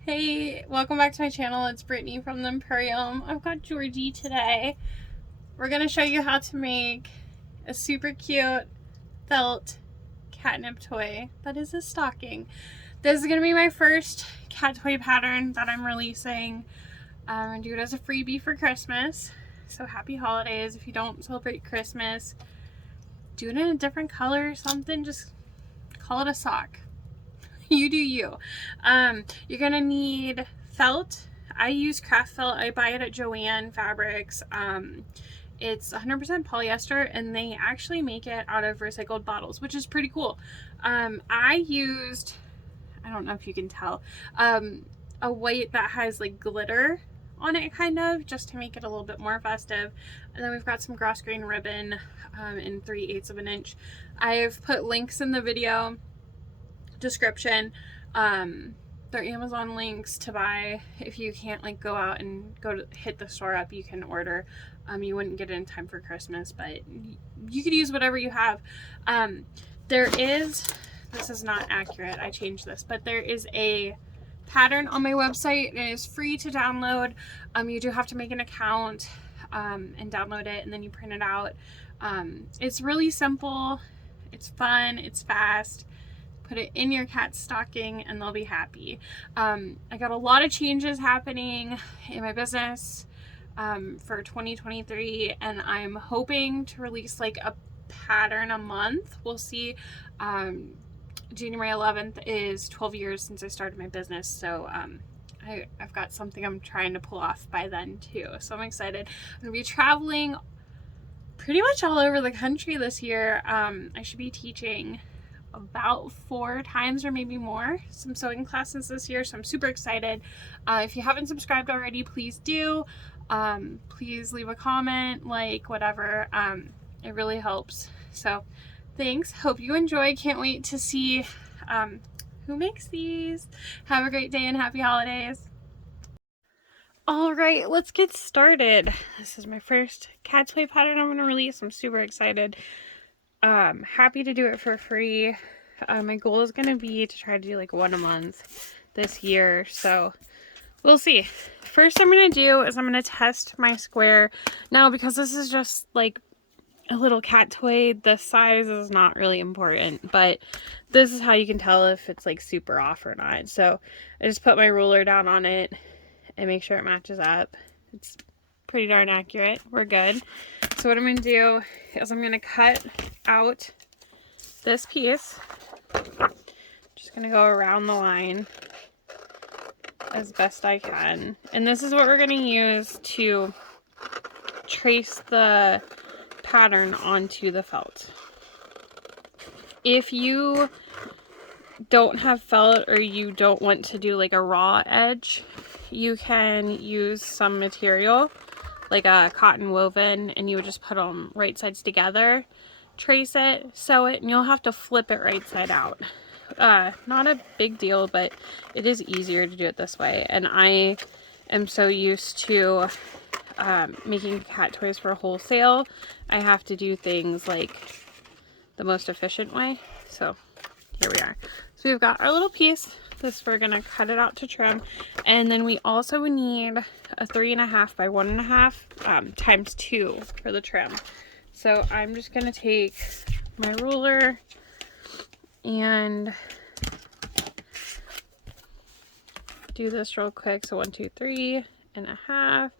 Hey, welcome back to my channel. It's Brittany from the Empurrium. I've got Georgie today. We're going to show you how to make a super cute felt catnip toy that is a stocking. This is going to be my first cat toy pattern that I'm releasing. I'm going to do it as a freebie for Christmas. So happy holidays. If you don't celebrate Christmas, do it in a different color or something. Just call it a sock. You do you. You're gonna need felt. I use craft felt. I buy it at Joann Fabrics. It's 100% polyester, and they actually make it out of recycled bottles, which is pretty cool. I used, I don't know if you can tell, a white that has like glitter on it, kind of, just to make it a little bit more festive. And then we've got some grass green ribbon in 3/8 of an inch. I've put links in the video description. They're Amazon links to buy. If you can't like go out and hit the store up, you can order. You wouldn't get it in time for Christmas, but you could use whatever you have. This is not accurate, I changed this, but there is a pattern on my website. It is free to download. You do have to make an account and download it, and then you print it out. It's really simple, it's fun, it's fast. Put it in your cat's stocking and they'll be happy. I got a lot of changes happening in my business for 2023, and I'm hoping to release like a pattern a month. We'll see. January 11th is 12 years since I started my business, so I've got something I'm trying to pull off by then too, so I'm excited. I'm gonna be traveling pretty much all over the country this year. I should be teaching about 4 times or maybe more some sewing classes this year, so I'm super excited. If you haven't subscribed already, please do. Please leave a comment, like, whatever. It really helps. So thanks, hope you enjoy. Can't wait to see who makes these. Have a great day and happy holidays. All right, let's get started. This is my first cat toy pattern I'm going to release. I'm super excited. Happy to do it for free. My goal is going to be to try to do like 1 a month this year, so we'll see. First I'm going to do is I'm going to test my square. Now, because this is just like a little cat toy, the size is not really important, but this is how you can tell if it's like super off or not. So I just put my ruler down on it and make sure it matches up. It's pretty darn accurate. We're good. So what I'm going to do is I'm going to cut out this piece. Just going to go around the line as best I can. And this is what we're going to use to trace the pattern onto the felt. If you don't have felt or you don't want to do like a raw edge, you can use some material like a cotton woven, and you would just put them right sides together, trace it, sew it, and you'll have to flip it right side out. Not a big deal, but it is easier to do it this way. And I am so used to making cat toys for wholesale, I have to do things like the most efficient way. So here we are. So we've got our little piece. This, we're gonna cut it out to trim, and then we also need a 3.5 by 1.5 times 2 for the trim. So I'm just gonna take my ruler and do this real quick. So 1, 2, 3.5,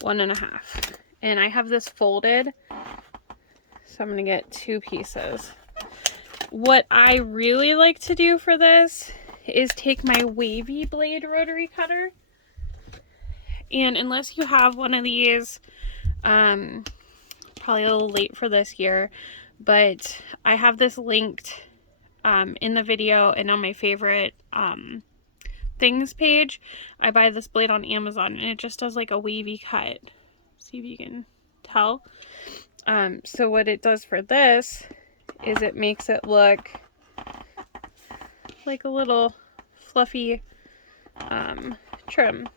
1.5, and I have this folded, so I'm gonna get 2 pieces. What I really like to do for this is take my wavy blade rotary cutter, and unless you have one of these, probably a little late for this year, but I have this linked in the video and on my favorite things page. I buy this blade on Amazon, and it just does like a wavy cut. See if you can tell. So what it does for this is it makes it look like a little fluffy trim.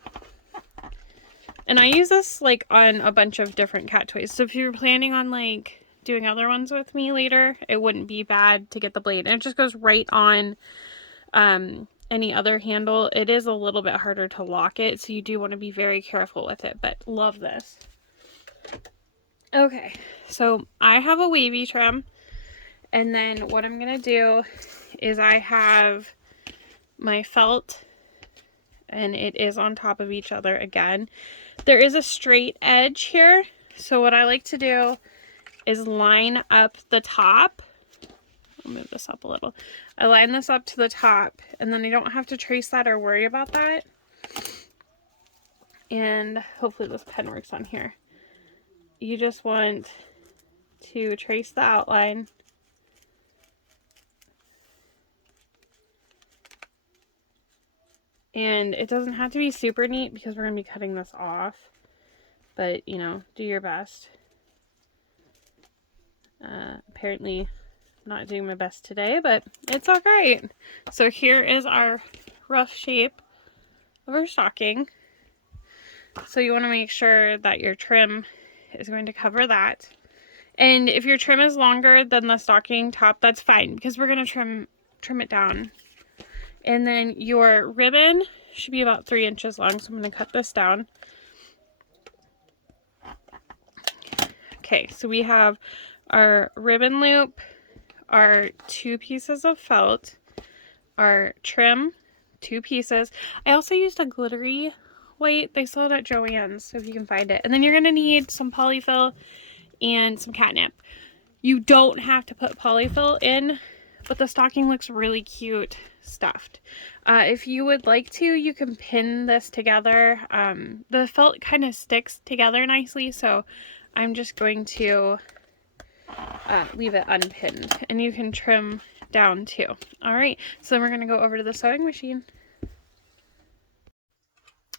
And I use this like on a bunch of different cat toys. So if you're planning on like doing other ones with me later, it wouldn't be bad to get the blade. And it just goes right on any other handle, it is a little bit harder to lock it, so you do want to be very careful with it, but love this. Okay, so I have a wavy trim, and then what I'm gonna do is I have my felt, and it is on top of each other again. There is a straight edge here, so what I like to do is line up the top. I'll move this up a little. I line this up to the top, and then I don't have to trace that or worry about that. And hopefully this pen works on here. You just want to trace the outline. And it doesn't have to be super neat because we're going to be cutting this off. But, you know, do your best. Apparently not doing my best today, but it's all right. So here is our rough shape of our stocking. So you want to make sure that your trim is going to cover that. And if your trim is longer than the stocking top, that's fine, because we're going to trim it down. And then your ribbon should be about 3 inches long, so I'm going to cut this down. Okay, so we have our ribbon loop, our 2 pieces of felt, our trim, 2 pieces. I also used a glittery white. They sold it at Joann's, so if you can find it. And then you're going to need some polyfill and some catnip. You don't have to put polyfill in, but the stocking looks really cute stuffed. If you would like to, you can pin this together. The felt kind of sticks together nicely, so I'm just going to leave it unpinned, and you can trim down too. All right, so then we're going to go over to the sewing machine.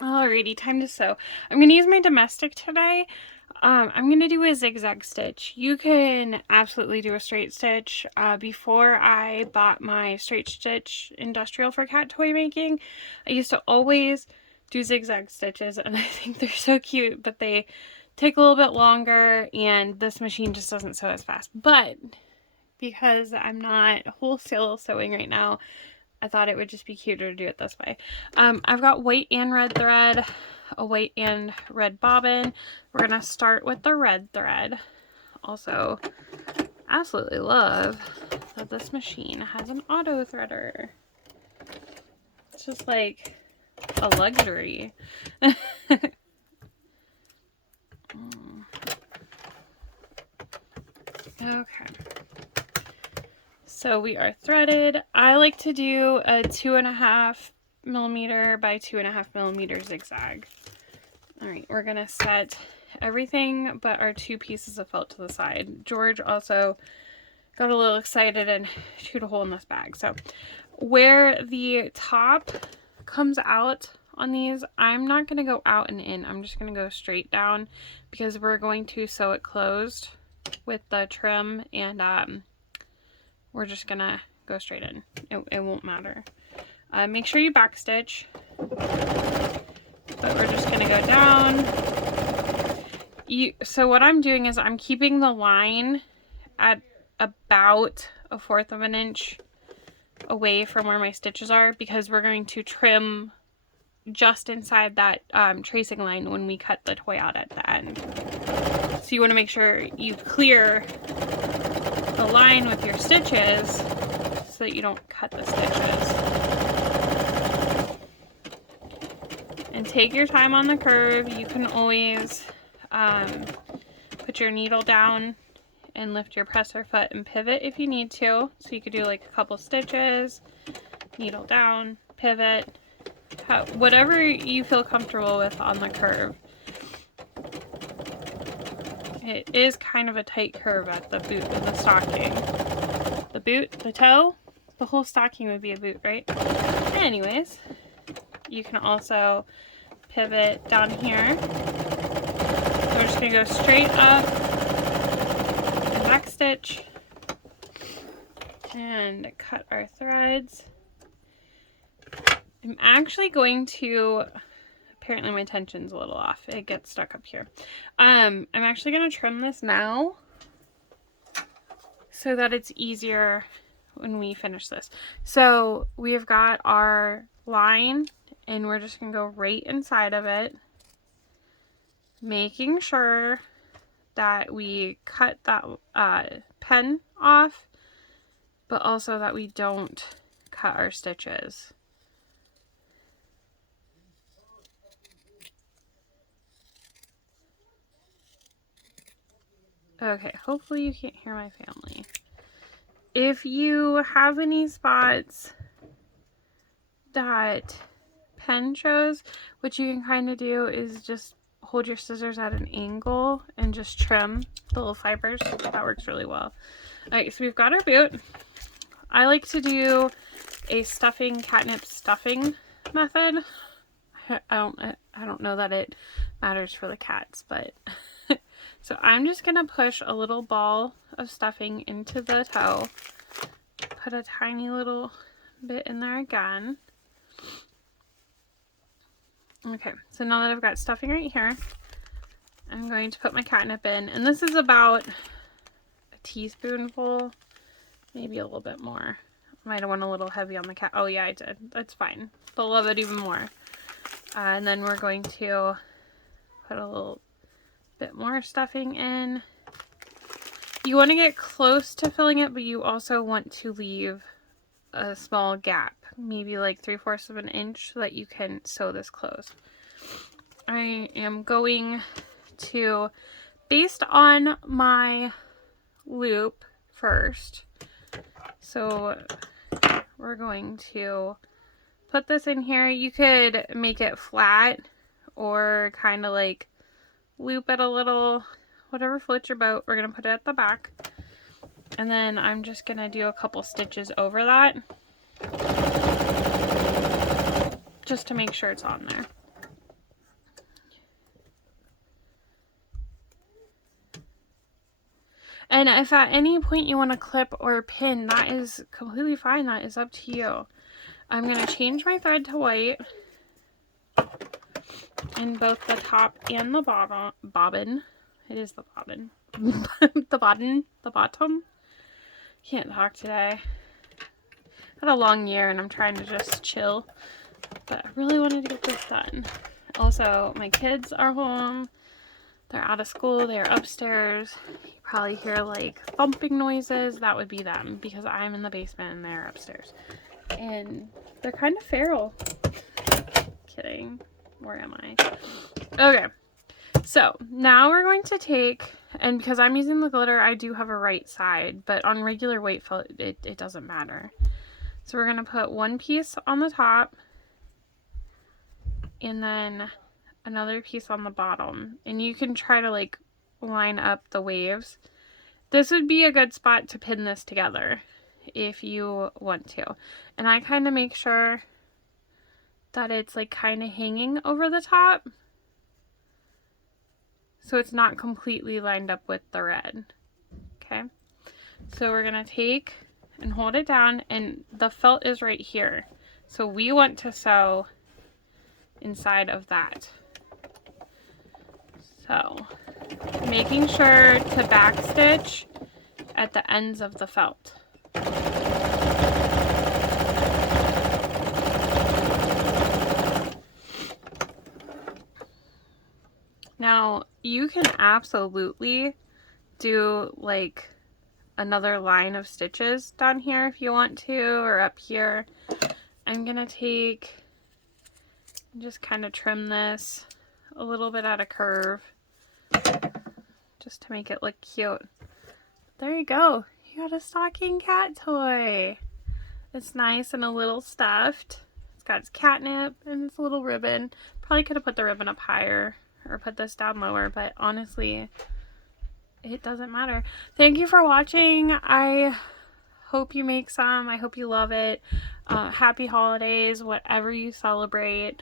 Alrighty, time to sew. I'm going to use my domestic today. I'm going to do a zigzag stitch. You can absolutely do a straight stitch. Before I bought my straight stitch industrial for cat toy making, I used to always do zigzag stitches, and I think they're so cute, but they take a little bit longer, and this machine just doesn't sew as fast. But because I'm not wholesale sewing right now, I thought it would just be cuter to do it this way. I've got white and red thread, a white and red bobbin. We're going to start with the red thread. Also, absolutely love that this machine has an auto threader. It's just like a luxury. Okay. So we are threaded. I like to do a 2.5 millimeter by 2.5 millimeter zigzag. All right, we're gonna set everything but our 2 pieces of felt to the side. George also got a little excited and chewed a hole in this bag. So where the top comes out on these, I'm not gonna go out and in. I'm just gonna go straight down because we're going to sew it closed with the trim, and we're just gonna go straight in. It won't matter. Make sure you backstitch, but we're just gonna go down. So what I'm doing is I'm keeping the line at about 1/4 of an inch away from where my stitches are, because we're going to trim just inside that tracing line when we cut the toy out at the end. So you want to make sure you clear the line with your stitches so that you don't cut the stitches. And take your time on the curve. You can always put your needle down and lift your presser foot and pivot if you need to. So you could do like a couple stitches, needle down, pivot, whatever you feel comfortable with on the curve. It is kind of a tight curve at the boot of the stocking. The boot, the toe, the whole stocking would be a boot, right? Anyways, you can also pivot down here. We're just gonna go straight up and back stitch and cut our threads. I'm actually going to, apparently my tension's a little off. It gets stuck up here. I'm actually going to trim this now so that it's easier when we finish this. So we have got our line, and we're just going to go right inside of it, making sure that we cut that pen off, but also that we don't cut our stitches. Okay, hopefully you can't hear my family. If you have any spots that pen shows, what you can kind of do is just hold your scissors at an angle and just trim the little fibers. That works really well. Alright, so we've got our boot. I like to do a catnip stuffing method. I don't know that it matters for the cats, but so I'm just gonna push a little ball of stuffing into the toe, put a tiny little bit in there again. Okay, so now that I've got stuffing right here, I'm going to put my catnip in, and this is about a teaspoonful, maybe a little bit more. Might have went a little heavy on the cat. Oh yeah, I did. That's fine. They'll love it even more. And then we're going to put a little bit more stuffing in. You want to get close to filling it, but you also want to leave a small gap, maybe like 3/4 of an inch, so that you can sew this closed. I am going to, based on my loop first, so we're going to put this in here. You could make it flat or kind of like loop it a little, whatever floats your boat. We're going to put it at the back, and then I'm just going to do a couple stitches over that just to make sure it's on there. And if at any point you want to clip or pin, that is completely fine. That is up to you. I'm going to change my thread to white in both the top and the bobbin. It is the bobbin. the bottom. Can't talk today. Had a long year and I'm trying to just chill. But I really wanted to get this done. Also, my kids are home. They're out of school. They're upstairs. You probably hear like thumping noises. That would be them because I'm in the basement and they're upstairs. And they're kind of feral. Kidding. Where am I? Okay. So now we're going to take, and because I'm using the glitter, I do have a right side, but on regular weight felt, it doesn't matter. So we're going to put one piece on the top and then another piece on the bottom, and you can try to like line up the waves. This would be a good spot to pin this together if you want to, and I kind of make sure that it's like kind of hanging over the top so it's not completely lined up with the red. Okay, so we're gonna take and hold it down, and the felt is right here, so we want to sew inside of that. So making sure to back stitch at the ends of the felt. Now you can absolutely do like another line of stitches down here if you want to, or up here. I'm gonna take and just kind of trim this a little bit at a curve just to make it look cute. There you go. You got a stocking cat toy. It's nice and a little stuffed. It's got its catnip and its little ribbon. Probably could have put the ribbon up higher or put this down lower, but honestly, it doesn't matter. Thank you for watching. I hope you make some. I hope you love it. Happy holidays, whatever you celebrate.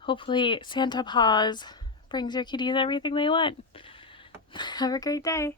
Hopefully Santa Paws brings your kitties everything they want. Have a great day.